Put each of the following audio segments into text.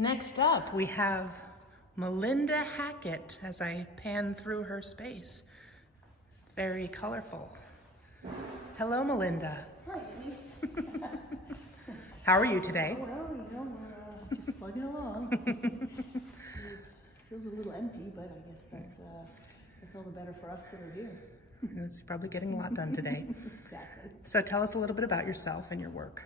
Next up, we have Melinda Hackett as I pan through her space. Very colorful. Hello, Melinda. Hi, Amy. How are you today? Oh, well, you know, we're just plugging along. Feels a little empty, but I guess that's all the better for us that are here. It's probably getting a lot done today. Exactly. So tell us a little bit about yourself and your work.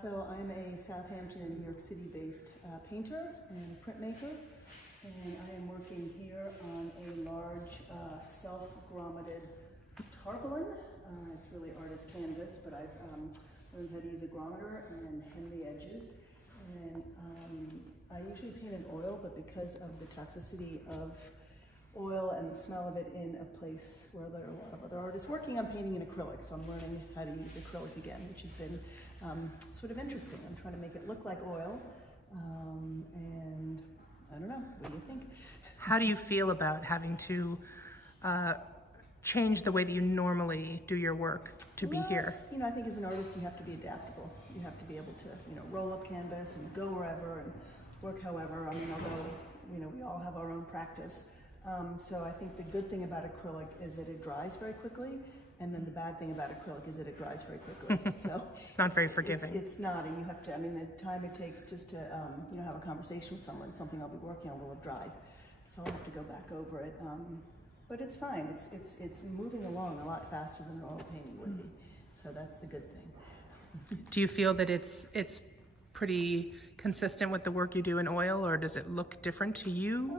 So I'm a Southampton, New York City-based painter and printmaker, and I am working here on a large self-grommeted tarpaulin. It's really artist canvas, but I've learned how to use a grommeter and hem the edges. And I usually paint in oil, but because of the toxicity of oil and the smell of it in a place where there are a lot of other artists working, I'm painting in acrylic. So I'm learning how to use acrylic again, which has been sort of interesting. I'm trying to make it look like oil, and I don't know, what do you think? How do you feel about having to change the way that you normally do your work to be here? You know, I think as an artist, you have to be adaptable. You have to be able to, you know, roll up canvas and go wherever and work however. I mean, although, you know, we all have our own practice. So I think the good thing about acrylic is that it dries very quickly, and then the bad thing about acrylic is that it dries very quickly. So it's not very forgiving. It's not, and you have to, I mean, the time it takes just to, you know, have a conversation with someone, something I'll be working on will have dried. So I'll have to go back over it. But it's fine. It's moving along a lot faster than an oil painting would be. So that's the good thing. Do you feel that it's pretty consistent with the work you do in oil, or does it look different to you?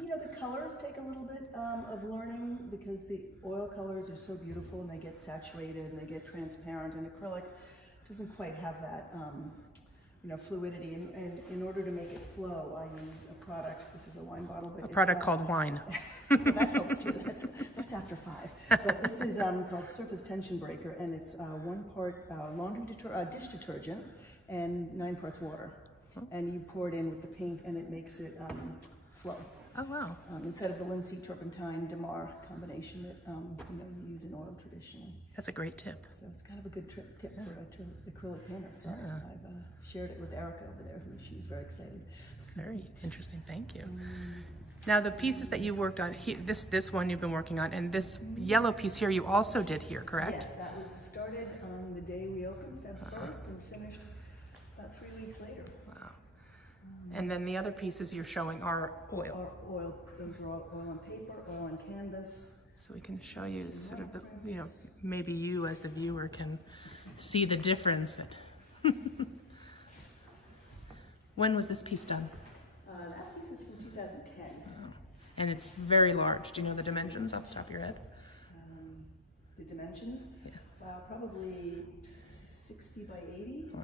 You know, the colors take a little bit of learning, because the oil colors are so beautiful and they get saturated and they get transparent, and acrylic doesn't quite have that you know, fluidity. And in order to make it flow, I use a product. This is a wine bottle, but a product called wine. That helps too. That's after 5. But this is called Surface Tension Breaker, and it's 1 part dish detergent and 9 parts water. And you pour it in with the paint, and it makes it flow. Oh wow! Instead of the linseed turpentine Damar combination that you know, you use in oil traditionally. That's a great tip. So it's kind of a good tip for an acrylic painter. So I've shared it with Erica over there, who she's very excited. It's very interesting. Thank you. Now the pieces that you worked on, this one you've been working on, and this yellow piece here you also did here, correct? Yes, that was started on the day we opened, February 1st, and finished about 3 weeks later. Wow. And then the other pieces you're showing are oil. Oil. Those are all oil on paper, oil on canvas. So we can show you sort of the, you know, maybe you as the viewer can see the difference. When was this piece done? That piece is from 2010. Oh. And it's very large. Do you know the dimensions off the top of your head? The dimensions? Yeah. Probably 60 by 80. Wow.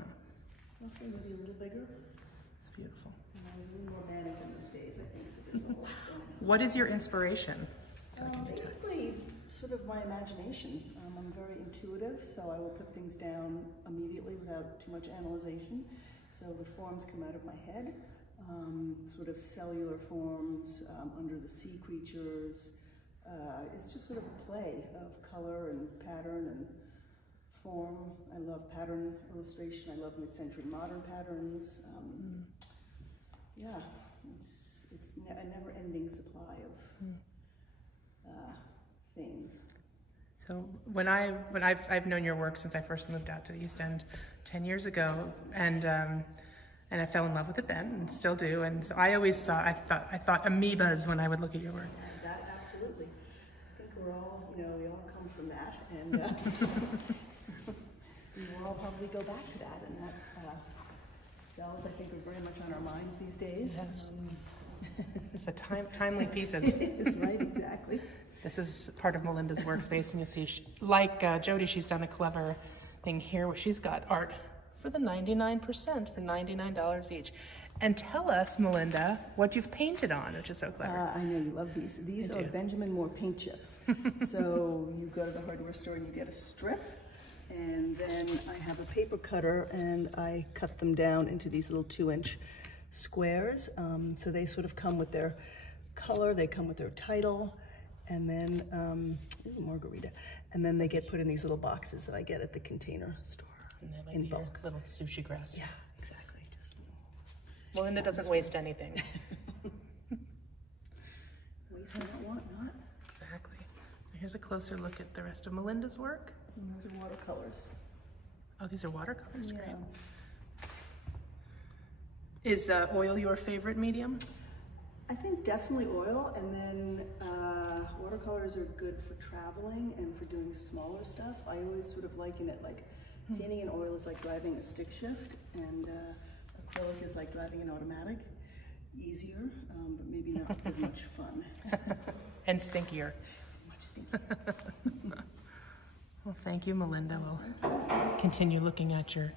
Roughly, maybe a little bigger. It's beautiful. I was a little more manic in these days, I think, so there's a lot going on. What is your inspiration? Basically, sort of my imagination. I'm very intuitive, so I will put things down immediately without too much analyzation. So the forms come out of my head, sort of cellular forms, under the sea creatures. It's just sort of a play of color and pattern and form. I love pattern illustration. I love mid-century modern patterns. Yeah, it's a never-ending supply of things. So when I've known your work since I first moved out to the East End 10 years ago, and I fell in love with it then, and still do. And so I always I thought amoebas when I would look at your work. That absolutely. I think we're all, you know, we all come from that, and we will all probably go back to that. And that cells, I think, are very much on our minds these days. Yes. It's a timely pieces. It's right, exactly. This is part of Melinda's workspace, and you'll see, like Jody, she's done a clever thing here where she's got art for the 99% for $99 each. And tell us, Melinda, what you've painted on, which is so clever. I know you love these. These are Benjamin Moore paint chips. So you go to the hardware store and you get a strip, and then I have a paper cutter, and I cut them down into these little 2-inch squares. So they sort of come with their color, they come with their title, and then, margarita, and then they get put in these little boxes that I get at the Container Store and in bulk. Little sushi grass. Yeah, exactly. Just Melinda doesn't waste anything. Waste not, want not. Exactly. Here's a closer look at the rest of Melinda's work. And those are watercolors. Oh, these are watercolors, Yeah. great. Is oil your favorite medium? I think definitely oil, and then watercolors are good for traveling and for doing smaller stuff. I always sort of liken it like painting in oil is like driving a stick shift, and acrylic is like driving an automatic. Easier, but maybe not as much fun. And stinkier. Much stinkier. Well, thank you, Melinda. We'll continue looking at your